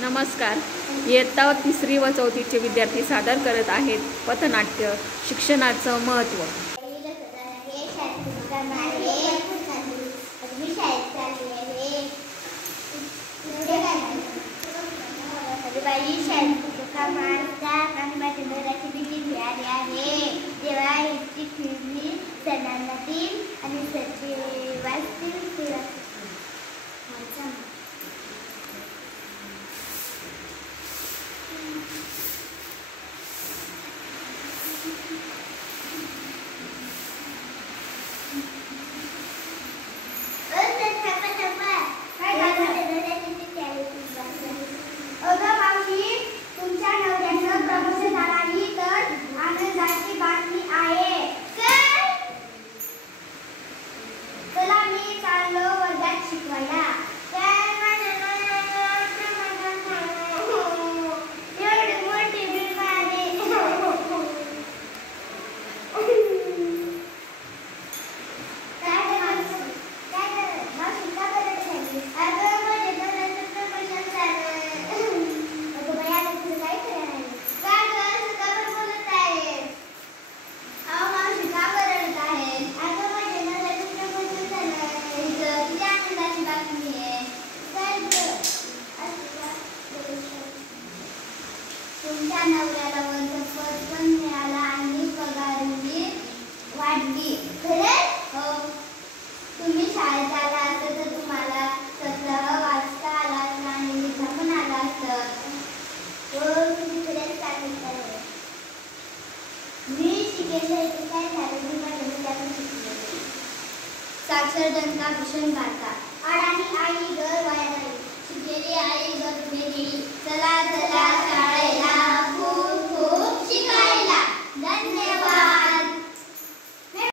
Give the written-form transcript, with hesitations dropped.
नमस्कार. इयत्ता 3री व 4थीचे विद्यार्थी सादर करत आहेत पथनाट्य शिक्षणाचं महत्त्व. तुमच्या नवऱ्याला वरचं पण मिळाला आणि पगारही वाढली. खरंच? हो. तुम्ही शाळेत आला असतं तर तुम्हाला स्वतः वाचता आला असतं आणि लिहिता पण आला असतं. हो, तुम्ही खरंच सांगितलं. मी शिकेल इथे काय झालं मी माझ्या मुलाला शिकले. साक्षर जनता भूषण भारतात. अडाणी आई घर वाया झाली. शिकलेली आई घर उभे गेली. चला चला